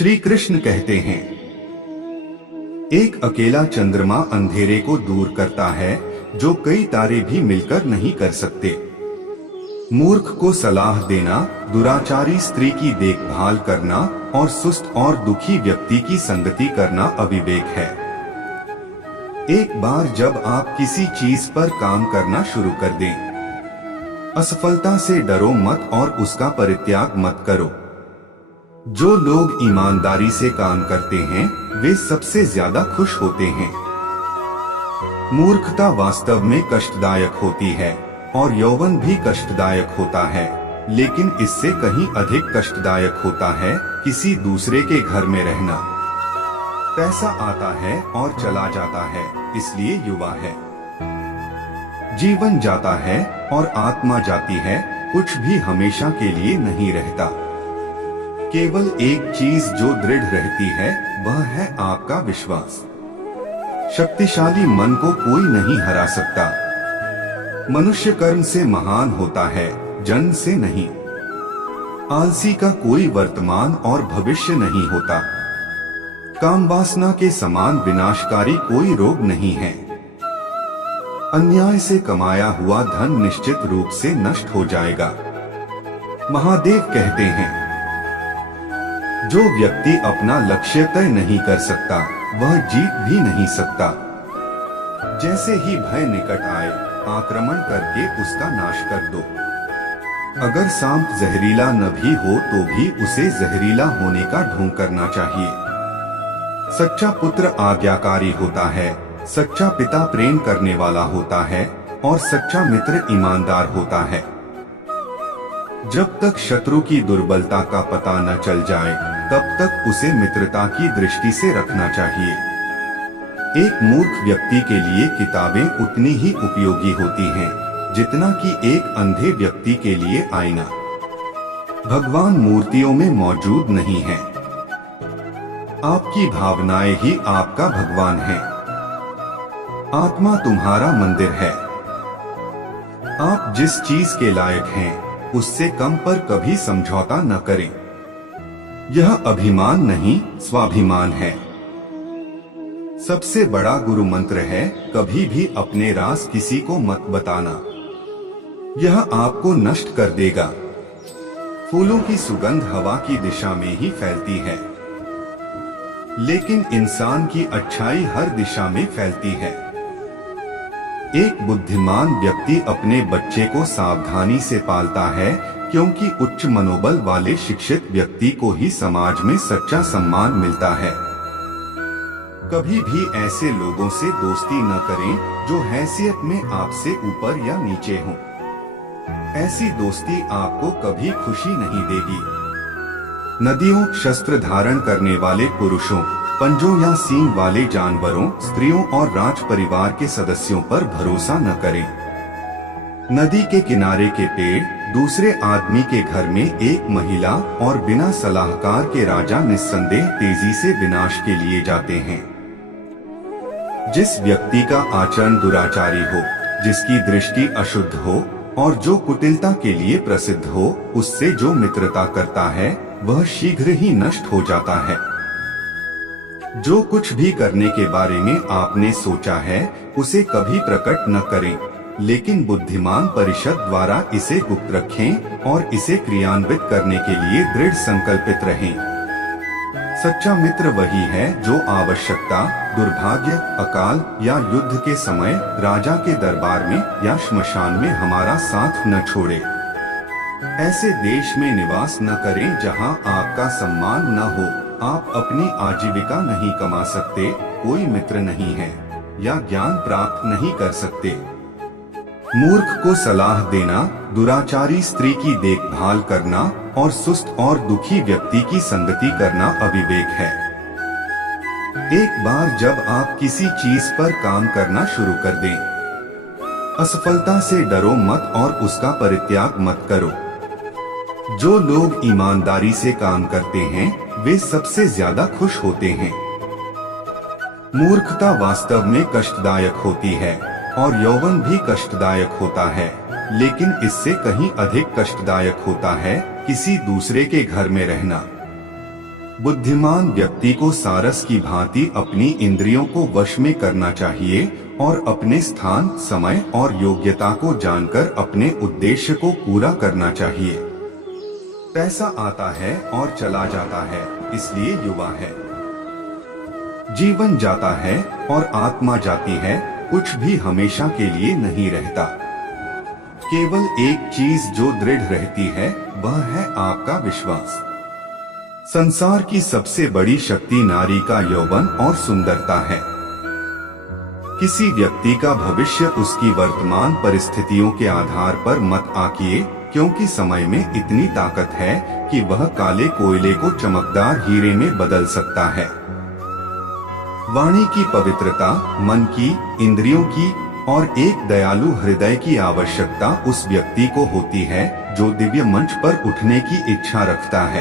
श्री कृष्ण कहते हैं, एक अकेला चंद्रमा अंधेरे को दूर करता है जो कई तारे भी मिलकर नहीं कर सकते। मूर्ख को सलाह देना, दुराचारी स्त्री की देखभाल करना और सुस्त और दुखी व्यक्ति की संगति करना अविवेक है। एक बार जब आप किसी चीज पर काम करना शुरू कर दें, असफलता से डरो मत और उसका परित्याग मत करो। जो लोग ईमानदारी से काम करते हैं वे सबसे ज्यादा खुश होते हैं। मूर्खता वास्तव में कष्टदायक होती है और यौवन भी कष्टदायक होता है, लेकिन इससे कहीं अधिक कष्टदायक होता है किसी दूसरे के घर में रहना। पैसा आता है और चला जाता है, इसलिए युवा है। जीवन जाता है और आत्मा जाती है, कुछ भी हमेशा के लिए नहीं रहता। केवल एक चीज जो दृढ़ रहती है वह है आपका विश्वास। शक्तिशाली मन को कोई नहीं हरा सकता। मनुष्य कर्म से महान होता है, जन्म से नहीं। आलसी का कोई वर्तमान और भविष्य नहीं होता। काम वासना के समान विनाशकारी कोई रोग नहीं है। अन्याय से कमाया हुआ धन निश्चित रूप से नष्ट हो जाएगा। महादेव कहते हैं, जो व्यक्ति अपना लक्ष्य तय नहीं कर सकता वह जीत भी नहीं सकता। जैसे ही भय निकट आए, आक्रमण करके उसका नाश कर दो। अगर सांप जहरीला न भी हो तो भी उसे जहरीला होने का ढोंग करना चाहिए। सच्चा पुत्र आज्ञाकारी होता है, सच्चा पिता प्रेम करने वाला होता है और सच्चा मित्र ईमानदार होता है। जब तक शत्रु की दुर्बलता का पता न चल जाए तब तक उसे मित्रता की दृष्टि से रखना चाहिए। एक मूर्ख व्यक्ति के लिए किताबें उतनी ही उपयोगी होती हैं जितना कि एक अंधे व्यक्ति के लिए आईना। भगवान मूर्तियों में मौजूद नहीं है। आपकी भावनाएं ही आपका भगवान है। आत्मा तुम्हारा मंदिर है। आप जिस चीज के लायक हैं उससे कम पर कभी समझौता न करें। यह अभिमान नहीं, स्वाभिमान है। सबसे बड़ा गुरु मंत्र है, कभी भी अपने राज किसी को मत बताना। यह आपको नष्ट कर देगा। फूलों की सुगंध हवा की दिशा में ही फैलती है, लेकिन इंसान की अच्छाई हर दिशा में फैलती है। एक बुद्धिमान व्यक्ति अपने बच्चे को सावधानी से पालता है, क्योंकि उच्च मनोबल वाले शिक्षित व्यक्ति को ही समाज में सच्चा सम्मान मिलता है। कभी भी ऐसे लोगों से दोस्ती न करें जो हैसियत में आपसे ऊपर या नीचे हों। ऐसी दोस्ती आपको कभी खुशी नहीं देगी। नदियों, शस्त्र धारण करने वाले पुरुषों, पंजों या सींग वाले जानवरों, स्त्रियों और राज परिवार के सदस्यों पर भरोसा न करें। नदी के किनारे के पेड़, दूसरे आदमी के घर में एक महिला और बिना सलाहकार के राजा निस्संदेह तेजी से विनाश के लिए जाते हैं। जिस व्यक्ति का आचरण दुराचारी हो, जिसकी दृष्टि अशुद्ध हो और जो कुटिलता के लिए प्रसिद्ध हो, उससे जो मित्रता करता है वह शीघ्र ही नष्ट हो जाता है। जो कुछ भी करने के बारे में आपने सोचा है उसे कभी प्रकट न करें, लेकिन बुद्धिमान परिषद द्वारा इसे गुप्त रखें और इसे क्रियान्वित करने के लिए दृढ़ संकल्पित रहें। सच्चा मित्र वही है जो आवश्यकता, दुर्भाग्य, अकाल या युद्ध के समय राजा के दरबार में या श्मशान में हमारा साथ न छोड़े। ऐसे देश में निवास न करें जहां आपका सम्मान न हो। आप अपनी आजीविका नहीं कमा सकते, कोई मित्र नहीं है या ज्ञान प्राप्त नहीं कर सकते। मूर्ख को सलाह देना, दुराचारी स्त्री की देखभाल करना और सुस्त और दुखी व्यक्ति की संगति करना अविवेक है। एक बार जब आप किसी चीज पर काम करना शुरू कर दें, असफलता से डरो मत और उसका परित्याग मत करो। जो लोग ईमानदारी से काम करते हैं वे सबसे ज्यादा खुश होते हैं। मूर्खता वास्तव में कष्टदायक होती है और यौवन भी कष्टदायक होता है, लेकिन इससे कहीं अधिक कष्टदायक होता है किसी दूसरे के घर में रहना। बुद्धिमान व्यक्ति को सारस की भांति अपनी इंद्रियों को वश में करना चाहिए और अपने स्थान, समय और योग्यता को जानकर अपने उद्देश्य को पूरा करना चाहिए। पैसा आता है और चला जाता है, इसलिए युवा है। जीवन जाता है और आत्मा जाती है, कुछ भी हमेशा के लिए नहीं रहता। केवल एक चीज जो दृढ़ रहती है वह है आपका विश्वास। संसार की सबसे बड़ी शक्ति नारी का यौवन और सुंदरता है। किसी व्यक्ति का भविष्य उसकी वर्तमान परिस्थितियों के आधार पर मत आंकिए, क्योंकि समय में इतनी ताकत है कि वह काले कोयले को चमकदार हीरे में बदल सकता है। वाणी की पवित्रता, मन की, इंद्रियों की और एक दयालु हृदय की आवश्यकता उस व्यक्ति को होती है जो दिव्य मंच पर उठने की इच्छा रखता है।